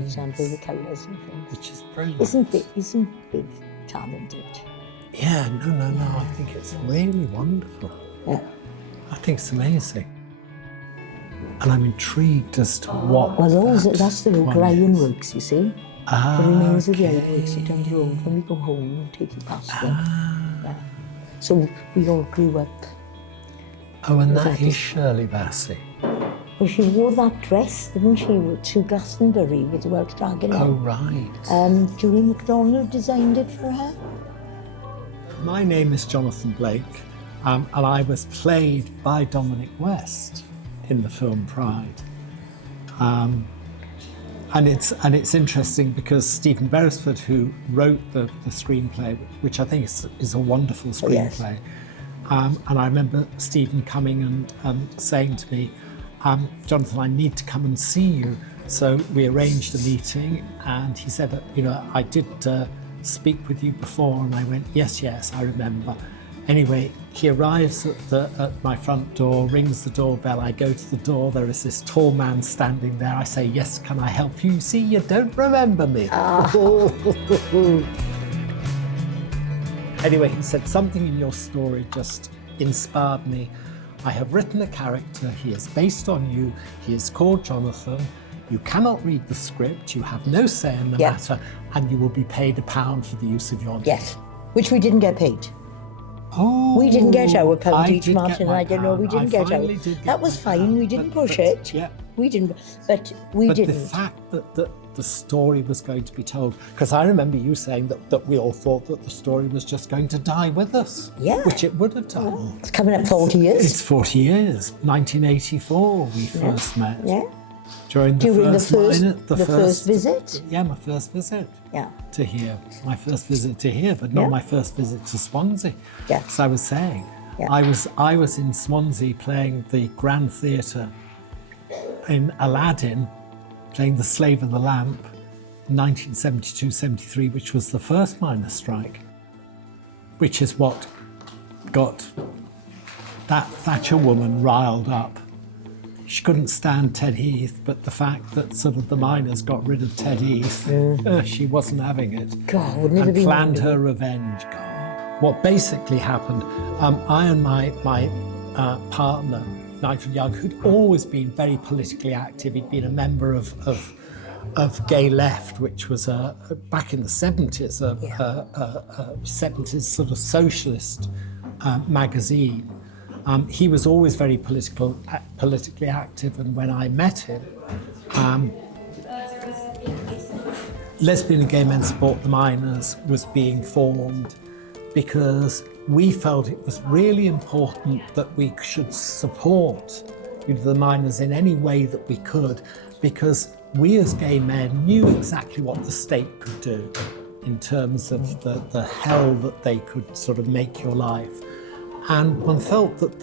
example, the colours and things. Which is brilliant. Isn't Big talented? Yeah, no. I think it's really wonderful. Yeah. I think it's amazing. And I'm intrigued as to what. Well, that's the one Ryan is. Works, you see. Ah, The remains of the okay. Ironworks are down the road when we go home and take it past them. Ah. Yeah. So we all grew up. Oh, and that is Shirley Bassey. Well, she wore that dress, didn't she, to Glastonbury with the Welsh Dragon Oh, on. right. Julie MacDonald designed it for her. My name is Jonathan Blake, and I was played by Dominic West in the film Pride. And it's interesting because Stephen Beresford, who wrote the screenplay, which I think is a wonderful screenplay, and I remember Stephen coming and saying to me, Jonathan, I need to come and see you. So we arranged a meeting, and he said, I did speak with you before, and I went, yes, I remember. Anyway, he arrives at my front door, rings the doorbell. I go to the door. There is this tall man standing there. I say, yes, can I help you? You see, you don't remember me. Anyway, he said, something in your story just inspired me. I have written a character. He is based on you. He is called Jonathan. You cannot read the script. You have no say in the matter, and you will be paid £1 for the use of your name. Yes, which we didn't get paid. Oh, We didn't get our pound each, did Martin, get and my I don't know, we pound. didn't I get our... finally did get That was my fine, pound, we didn't but- push but- it. Yeah. We didn't, but we But didn't. the fact that the story was going to be told, because I remember you saying that we all thought that the story was just going to die with us. Yeah. Which it would have done. It's coming up 40 years. It's 40 years. 1984 we first met. Yeah. During the first visit. Yeah, my first visit. Yeah. To here. My first visit to here, but not Yeah. my first visit to Swansea. Yeah. So I was saying, Yeah. I was in Swansea playing the Grand Theatre in Aladdin, playing the Slave of the Lamp, 1972-73, which was the first miners' strike, which is what got that Thatcher woman riled up. She couldn't stand Ted Heath, but the fact that sort of the miners got rid of Ted Heath, she wasn't having it. God, wouldn't it have And been planned wonderful? her revenge. God. What basically happened, I and my partner, Nigel Young, who'd always been very politically active, he'd been a member of Gay Left, which was back in the 70s, a 70s sort of socialist magazine. He was always very politically active, and when I met him, Lesbian and Gay Men Support the Miners was being formed because we felt it was really important that we should support the miners in any way that we could, because we as gay men knew exactly what the state could do in terms of the hell that they could sort of make your life. And one felt that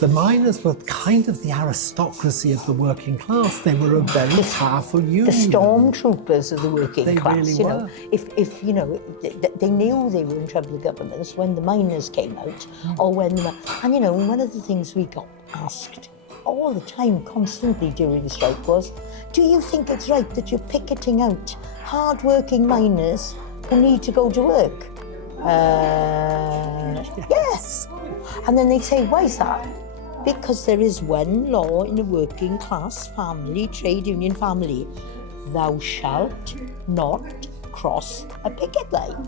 the miners were kind of the aristocracy of the working class. They were a very powerful union. The stormtroopers of the working They class, really you know. were. If they knew they were in trouble with governments when the miners came out, or when, and one of the things we got asked all the time, constantly during the strike was, do you think it's right that you're picketing out hard-working miners who need to go to work? Yes. And then they say, why is that? Because there is one law in a working class family, trade union family. Thou shalt not cross a picket line.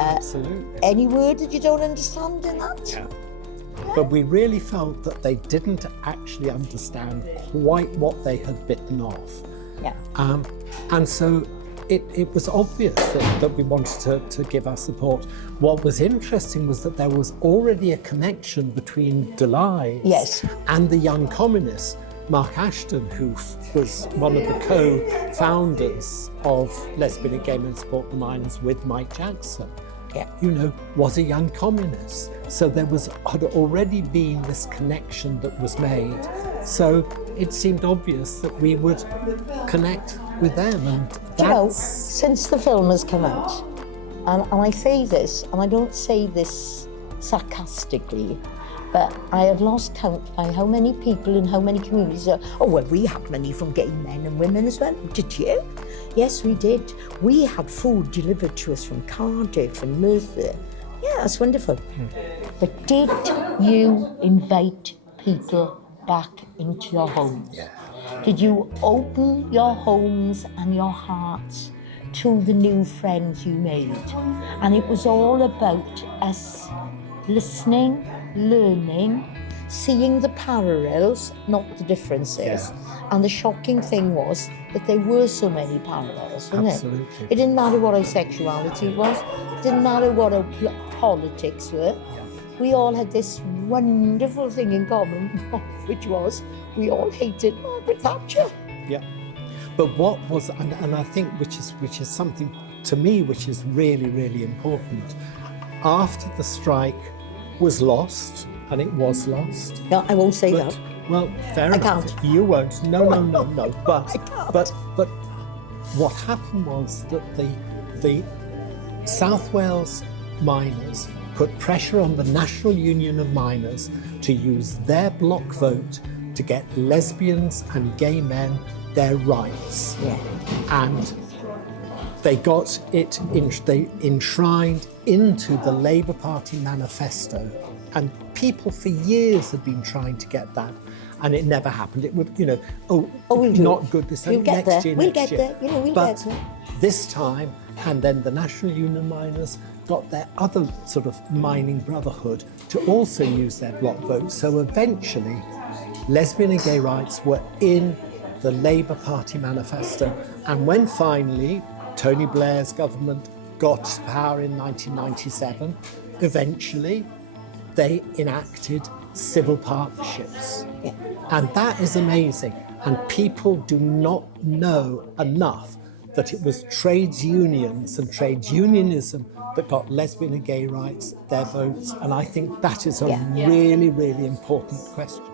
Absolutely. Any word that you don't understand in that? Yeah. But we really felt that they didn't actually understand quite what they had bitten off. Yeah. And so it was obvious that we wanted to give our support. What was interesting was that there was already a connection between Delise and the Young Communists. Mark Ashton, who was one of the co-founders of Lesbian and Gay Men Support the Miners with Mike Jackson, was a young communist. So there had already been this connection that was made. So it seemed obvious that we would connect with them. And since the film has come out, and I say this, and I don't say this sarcastically, But I have lost count by how many people in how many communities are, oh, well, we had money from gay men and women as well. Did you? Yes, we did. We had food delivered to us from Cardiff and Merthyr. Yeah, that's wonderful. But did you invite people back into your homes? Yeah. Did you open your homes and your hearts to the new friends you made? And it was all about us listening, learning, seeing the parallels, not the differences. Yeah. And the shocking thing was that there were so many parallels, wasn't Absolutely. it? It didn't matter what our sexuality was, it didn't matter what our politics were. We all had this wonderful thing in common, which was we all hated Margaret Thatcher. Yeah. But what was, and I think which is something to me which is really, really important, after the strike was lost, and it was lost. No, I won't say But, that. well, fair I enough. can't. You won't. No. But I can't. but what happened was that the South Wales miners put pressure on the National Union of Miners to use their block vote to get lesbians and gay men their rights. Yeah. And they got it they enshrined into the Labour Party manifesto. And people for years had been trying to get that, and it never happened. It would, we'll do not it. good this We'll get next there. year. We'll next get year. there. We'll But get there. this time, and then the National Union of Miners got their other sort of mining brotherhood to also use their block vote. So eventually, lesbian and gay rights were in the Labour Party manifesto. And when finally Tony Blair's government got to power in 1997, eventually they enacted civil partnerships. Yeah. And that is amazing. And people do not know enough that it was trades unions and trades unionism that got lesbian and gay rights their votes. And I think that is a really, really important question.